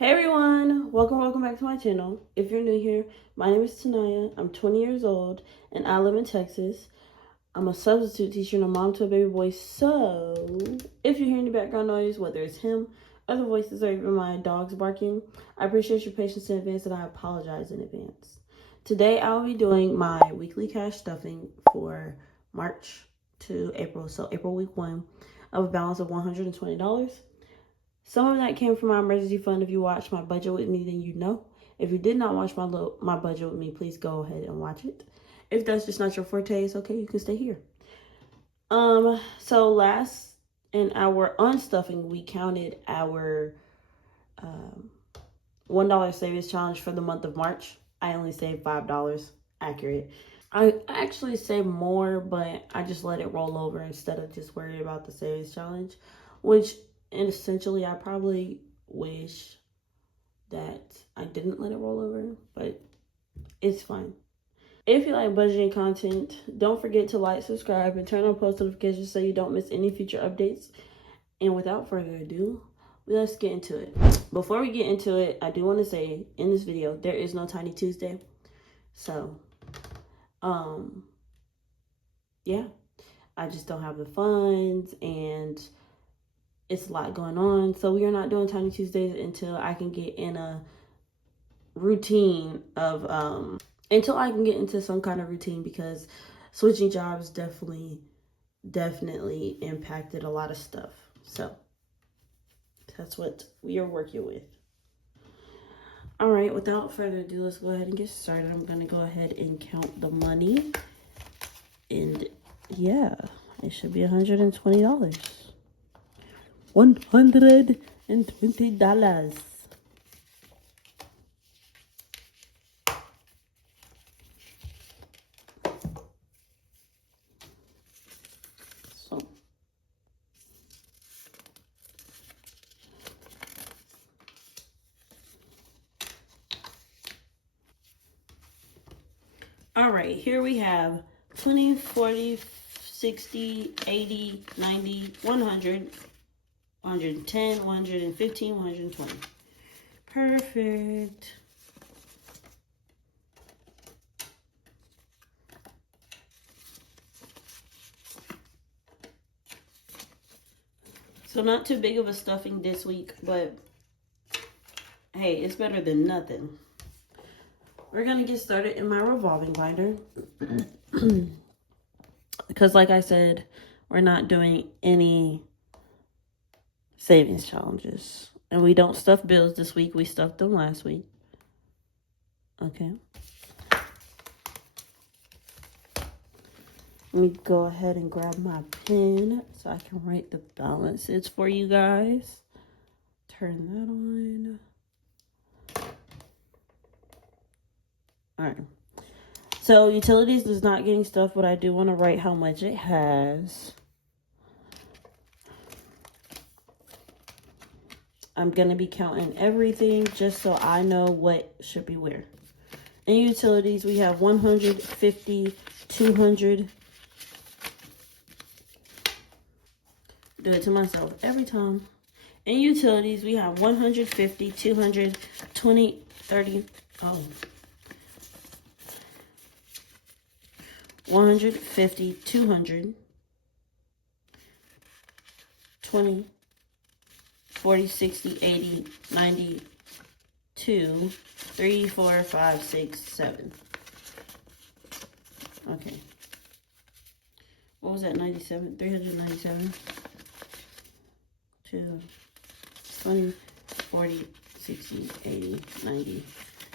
Hey everyone, welcome back to my channel. If you're new here, my name is Naya. I'm 20 years old and I live in Texas. I'm a substitute teacher and a mom to a baby boy. So if you hear any background noise, whether it's him, other voices, or even my dogs barking, I appreciate your patience in advance and I apologize in advance. Today I will be doing my weekly cash stuffing for March to April. So April week 1 of a balance of $120. Some of that came from my emergency fund. If you watched my budget with me, then you know. If you did not watch my budget with me, please go ahead and watch it. If that's just not your forte, it's okay. You can stay here. So last in our unstuffing, we counted our $1 savings challenge for the month of March. I only saved $5. Accurate. I actually saved more, but I just let it roll over instead of just worried about the savings challenge, which and essentially I probably wish that I didn't let it roll over, but it's fine. If you like budgeting content, don't forget to like, subscribe, and turn on post notifications so you don't miss any future updates. And without further ado, let's get into it. Before we get into it, I do want to say in this video, there is no Tiny Tuesday. So, yeah, I just don't have the funds and it's a lot going on. So we are not doing Tiny Tuesdays until I can get in a routine of until I can get into some kind of routine, because switching jobs definitely impacted a lot of stuff. So that's what we are working with. All right, without further ado, let's go ahead and get started. I'm gonna go ahead and count the money, and yeah, it should be $120. $120. So all right, here we have 20, 40, 60, 80, 90, 100, 110, 115, 120. Perfect. So not too big of a stuffing this week, but hey, it's better than nothing. We're gonna get started in my revolving binder. Because like I said, we're not doing any savings challenges. And we don't stuff bills this week. We stuffed them last week. Okay. Let me go ahead and grab my pen so I can write the balances for you guys. Turn that on. All right. So utilities is not getting stuff, but I do want to write how much it has. I'm going to be counting everything just so I know what should be where. In utilities, we have 150, 200. Do it to myself every time. In utilities, we have 150, 200, 20, 30. Oh. 150, 200, 20, 40, 60, 80, 90, 2, 3, 4, 5, 6, 7. Okay. What was that? 97? 397. 2, 20, 40, 60, 80, 90.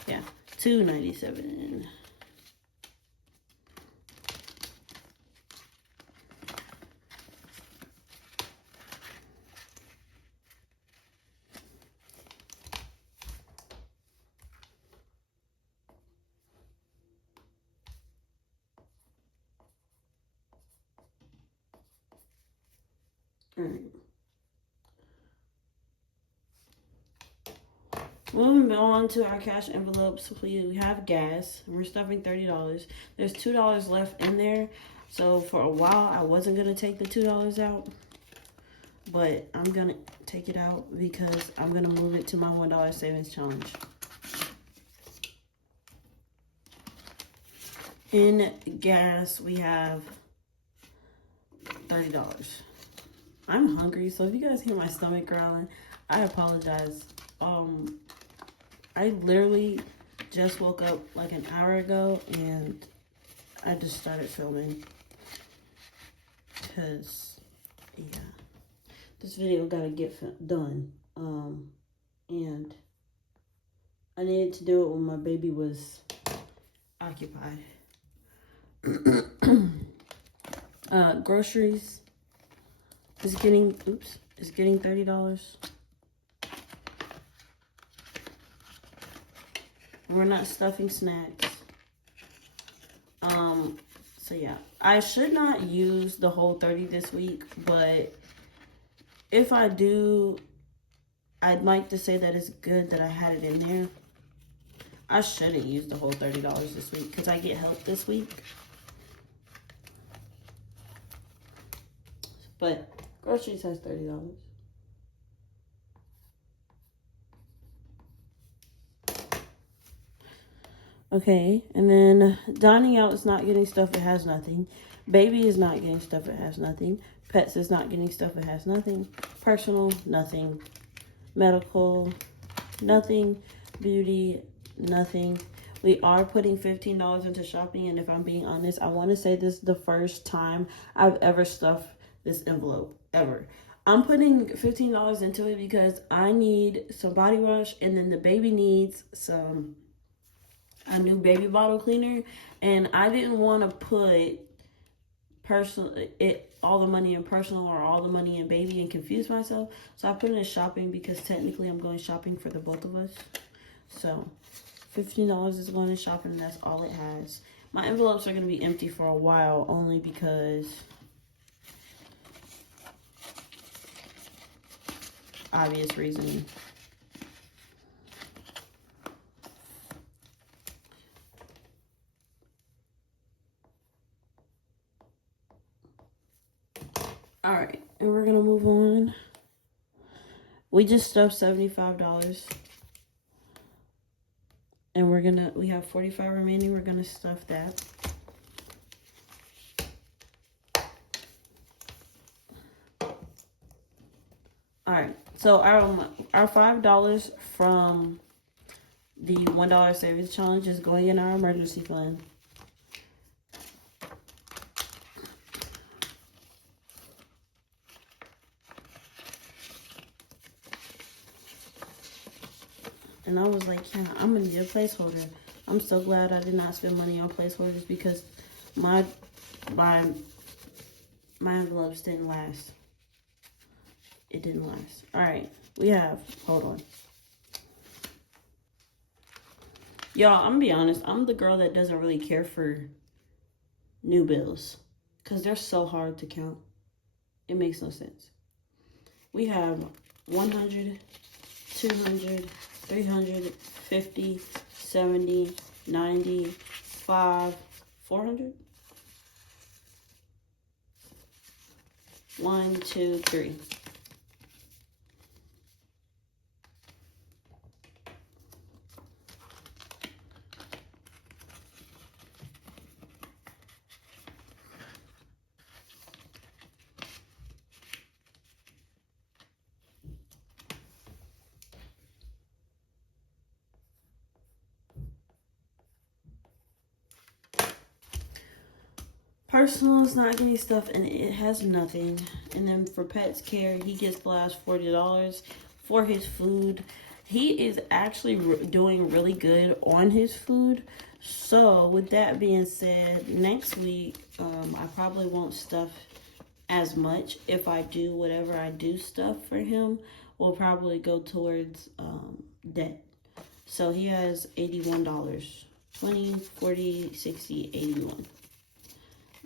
Yeah. 297. All right. Moving on to our cash envelopes, we have gas. We're stuffing $30. There's $2 left in there. So for a while, I wasn't going to take the $2 out. but I'm going to take it out because I'm going to move it to my $1 savings challenge. In gas, we have $30. I'm hungry, so if you guys hear my stomach growling, I apologize. I literally just woke up like an hour ago, and I just started filming. Because, yeah, this video gotta get done. And I needed to do it when my baby was occupied. Groceries is getting $30. We're not stuffing snacks. So yeah, I should not use the whole 30 this week, but if I do, I'd like to say that it's good that I had it in there. I shouldn't use the whole $30 this week because I get help this week. But groceries has $30. Okay, and then dining out is not getting stuff, it has nothing. Baby is not getting stuff, it has nothing. Pets is not getting stuff, it has nothing. Personal, nothing. Medical, nothing. Beauty, nothing. We are putting $15 into shopping, and if I'm being honest, I want to say this is the first time I've ever stuffed this envelope, ever. I'm putting $15 into it because I need some body wash, and then the baby needs a new baby bottle cleaner, and I didn't want to put all the money in personal or all the money in baby and confuse myself. So I put it in shopping because technically I'm going shopping for the both of us. So $15 is going in shopping, and that's all it has. My envelopes are going to be empty for a while, only because obvious reason. All right, and we're gonna move on. We just stuffed $75, and we have 45 remaining. We're gonna stuff that. All right, so our $5 from the $1 savings challenge is going in our emergency fund. And I was like, yeah, I'm gonna need a placeholder. I'm so glad I did not spend money on placeholders because my envelopes didn't last. It didn't last. All right, we have, hold on. Y'all, I'm gonna be honest, I'm the girl that doesn't really care for new bills because they're so hard to count. It makes no sense. We have 100, 200, 300, 50, 70, 90, 5, 400. 1, 2, 3. Personal is not getting stuff, and it has nothing. And then for pets care, he gets the last $40 for his food. He is actually doing really good on his food. So with that being said, next week I probably won't stuff as much. If I do whatever I do stuff for him, will probably go towards debt. So he has $81. 20, 40, 60, 81.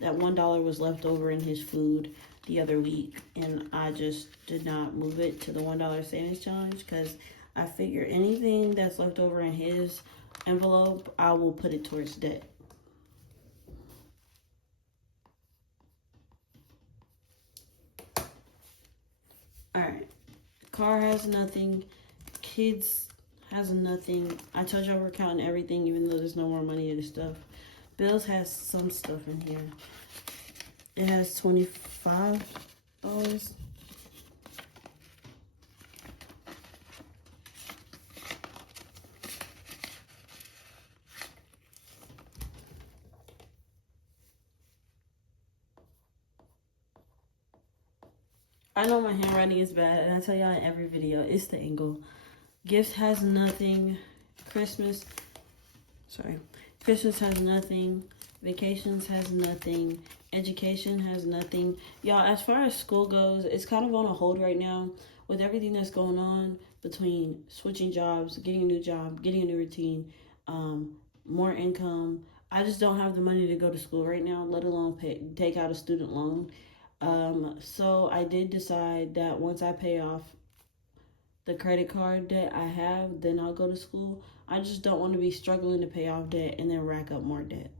That $1 was left over in his food the other week, and I just did not move it to the $1 savings challenge because I figure anything that's left over in his envelope, I will put it towards debt. Alright. Car has nothing. Kids has nothing. I told y'all we're counting everything, even though there's no more money in the stuff. Bills has some stuff in here. It has $25. I know my handwriting is bad, and I tell y'all in every video, it's the angle. Gifts has nothing. Christmas has nothing. Vacations has nothing. Education has nothing. Y'all, as far as school goes, it's kind of on a hold right now with everything that's going on between switching jobs, getting a new job, getting a new routine, more income. I just don't have the money to go to school right now, let alone take out a student loan. So I did decide that once I pay off the credit card debt I have, then I'll go to school. I just don't want to be struggling to pay off debt and then rack up more debt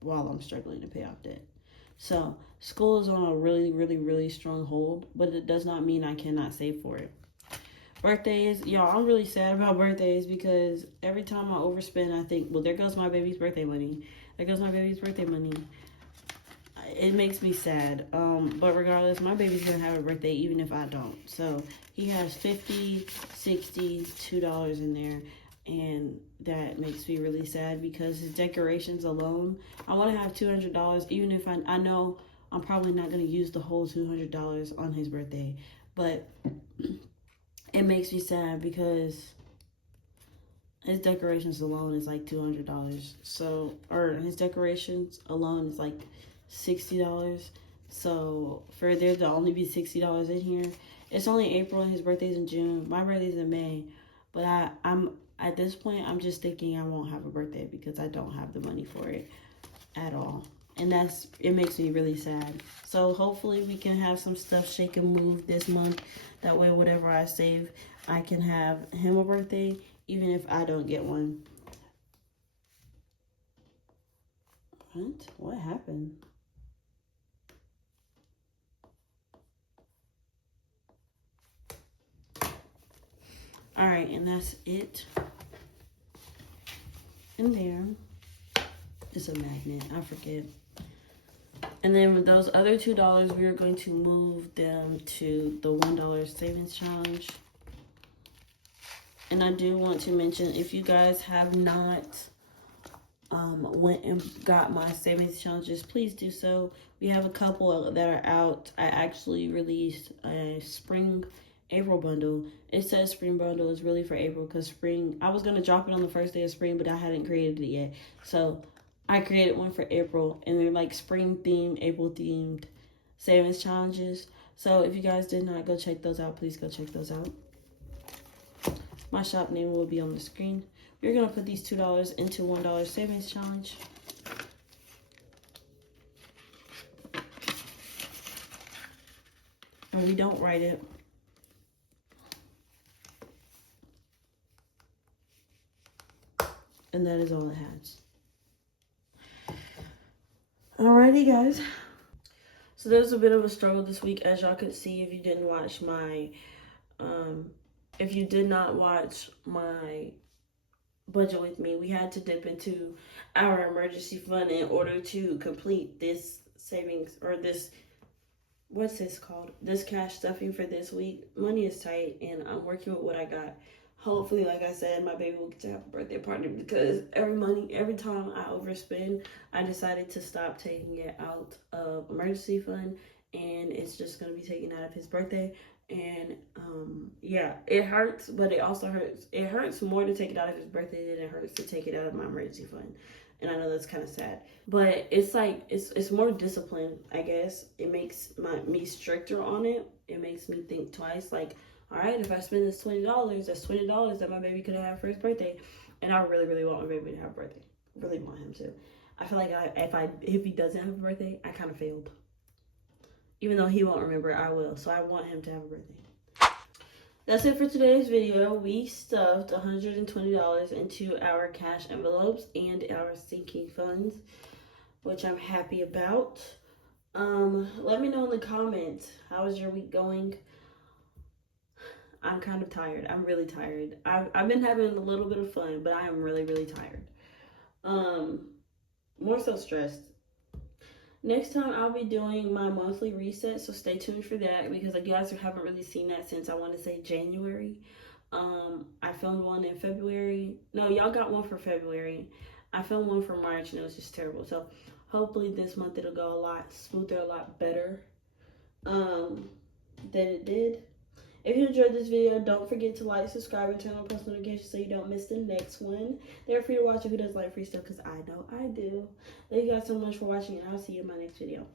while I'm struggling to pay off debt. So school is on a really, really, really strong hold, but it does not mean I cannot save for it. Birthdays, y'all, I'm really sad about birthdays because every time I overspend, I think, well, there goes my baby's birthday money. There goes my baby's birthday money. It makes me sad. But regardless, my baby's gonna have a birthday even if I don't. So he has $50, $60, $2 in there. And that makes me really sad because his decorations alone, I want to have $200, even if I know I'm probably not going to use the whole $200 on his birthday. But it makes me sad because his decorations alone is like $200. So, or his decorations alone is like $60. So for there to only be $60 in here, it's only April and his birthday's in June. My birthday's in May, but I'm at this point I'm just thinking I won't have a birthday because I don't have the money for it at all, and it makes me really sad. So hopefully we can have some stuff shake and move this month. That way, whatever I save, I can have him a birthday, even if I don't get one. What happened? All right, and that's it. In there, it's a magnet. I forget. And then with those other $2, we are going to move them to the $1 savings challenge. And I do want to mention, if you guys have not went and got my savings challenges, please do so. We have a couple that are out. I actually released a spring April bundle. It says spring bundle is really for April because spring, I was going to drop it on the first day of spring, but I hadn't created it yet. So I created one for April, and they're like spring themed, April themed savings challenges. So if you guys did not go check those out, please go check those out. My shop name will be on the screen. We're going to put these $2 into $1 savings challenge. And we don't write it. And that is all it has. Alrighty, guys. So there's a bit of a struggle this week, as y'all could see if you didn't watch my, if you did not watch my budget with me, we had to dip into our emergency fund in order to complete this savings, or this, what's this called, this cash stuffing for this week. Money is tight and I'm working with what I got. Hopefully, like I said, my baby will get to have a birthday party because every time I overspend, I decided to stop taking it out of emergency fund, and it's just going to be taken out of his birthday. And yeah, it hurts, but it also hurts. It hurts more to take it out of his birthday than it hurts to take it out of my emergency fund. And I know that's kind of sad, but it's like it's more discipline, I guess. It makes me stricter on it. It makes me think twice. Like, all right, if I spend this $20, that's $20 that my baby could have for his birthday, and I really, really want my baby to have a birthday. Really want him to. I feel like if he doesn't have a birthday, I kind of failed. Even though he won't remember, I will. So I want him to have a birthday. That's it for today's video. We stuffed $120 into our cash envelopes and our sinking funds, which I'm happy about. Let me know in the comments, how is your week going? I'm kind of tired. I'm really tired. I've been having a little bit of fun, but I am really, really tired. More so stressed. Next time I'll be doing my monthly reset, so stay tuned for that because you guys haven't really seen that since I want to say January. I filmed one in February. No, y'all got one for February. I filmed one for March and it was just terrible. So hopefully this month it'll go a lot smoother, a lot better than it did. If you enjoyed this video, don't forget to like, subscribe, and turn on post notifications so you don't miss the next one. They're free to watch if who does like free stuff because I know I do. Thank you guys so much for watching and I'll see you in my next video.